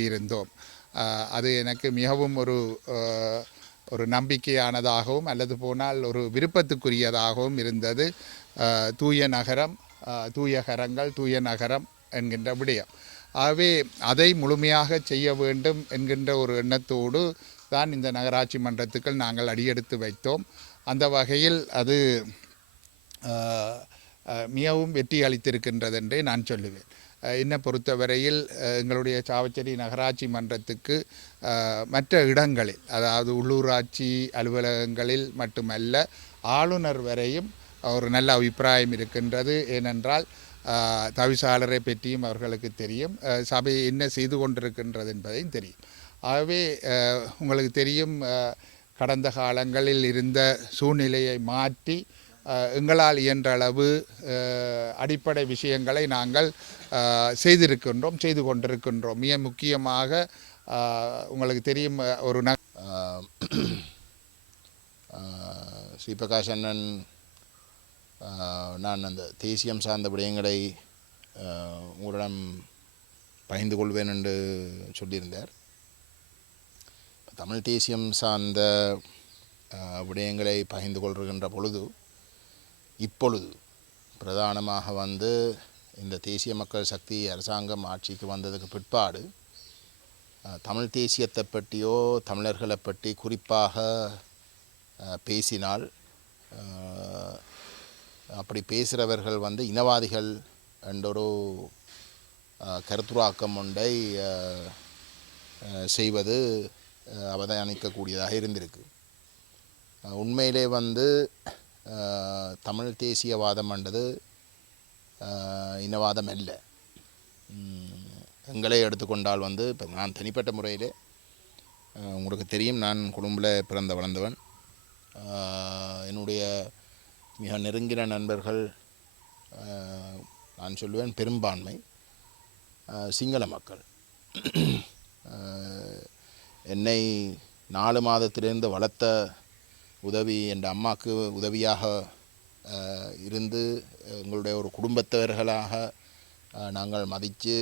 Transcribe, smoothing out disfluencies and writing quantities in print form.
நடத்தியிருந்தோம். அது எனக்கு மிகவும் ஒரு நம்பிக்கையானதாகவும் அல்லது போனால் ஒரு விருப்பத்துக்குரியதாகவும் இருந்தது. தூய நகரம், தூய கரங்கள், தூய நகரம் என்கின்ற விடயம். ஆகவே அதை முழுமையாக செய்ய வேண்டும் என்கின்ற ஒரு எண்ணத்தோடு தான் இந்த நகராட்சி மன்றத்துக்கள் நாங்கள் அடியெடுத்து வைத்தோம். அந்த வகையில் அது மிகவும் வெற்றி அளித்திருக்கின்றது என்றே நான் சொல்லுவேன். என்னை பொறுத்தவரையில் எங்களுடைய சாவச்சேரி நகராட்சி மன்றத்துக்கு மற்ற இடங்களில், அதாவது உள்ளூராட்சி அலுவலகங்களில் மட்டுமல்ல, ஆளுநர் வரையும் ஒரு நல்ல அபிப்பிராயம் இருக்கின்றது. ஏனென்றால் தவிசாளரை பற்றியும் அவர்களுக்கு தெரியும், சபை என்ன செய்து கொண்டிருக்கின்றது என்பதையும் தெரியும். ஆகவே உங்களுக்கு தெரியும், கடந்த காலங்களில் இருந்த சூழ்நிலையை மாற்றி எங்களால் இயன்ற அளவு அடிப்படை விஷயங்களை நாங்கள் செய்து கொண்டிருக்கின்றோம். மிக முக்கியமாக உங்களுக்கு தெரியும், ஒரு ஸ்ரீபிரகாஷ் அண்ணன் நான் அந்த தேசியம் சார்ந்த விடயங்களை உங்களிடம் பகிர்ந்து கொள்வேன் என்று சொல்லியிருந்தார். தமிழ் தேசியம் சார்ந்த விடயங்களை பகிர்ந்து கொள்கின்ற பொழுது இப்பொழுது பிரதானமாக இந்த தேசிய மக்கள் சக்தி அரசாங்கம் ஆட்சிக்கு வந்ததுக்கு பிற்பாடு தமிழ் தேசியத்தை பற்றியோ தமிழர்களை பற்றி குறிப்பாக பேசினால் அப்படி பேசுகிறவர்கள் இனவாதிகள் என்றொரு கருத்துராக்கம் ஒன்றை செய்வது அவதானிக்கக்கூடியதாக இருந்திருக்கு. உண்மையிலே தமிழ் தேசியவாதம் என்றது இனவாதம் அல்ல. எங்களை எடுத்துக்கொண்டால் இப்போ நான் தனிப்பட்ட முறையிலே உங்களுக்கு தெரியும், நான் கொழும்பில் பிறந்த வளர்ந்தவன். என்னுடைய மிக நெருங்கின நண்பர்கள், நான் சொல்லுவேன் பெரும்பான்மை சிங்கள மக்கள். என்னை 4 மாதத்திலிருந்து வளர்த்த உதவி என் அம்மாவுக்கு உதவியாக இருந்து எங்களுடைய ஒரு குடும்பத்தவர்களாக நாங்கள் மதித்து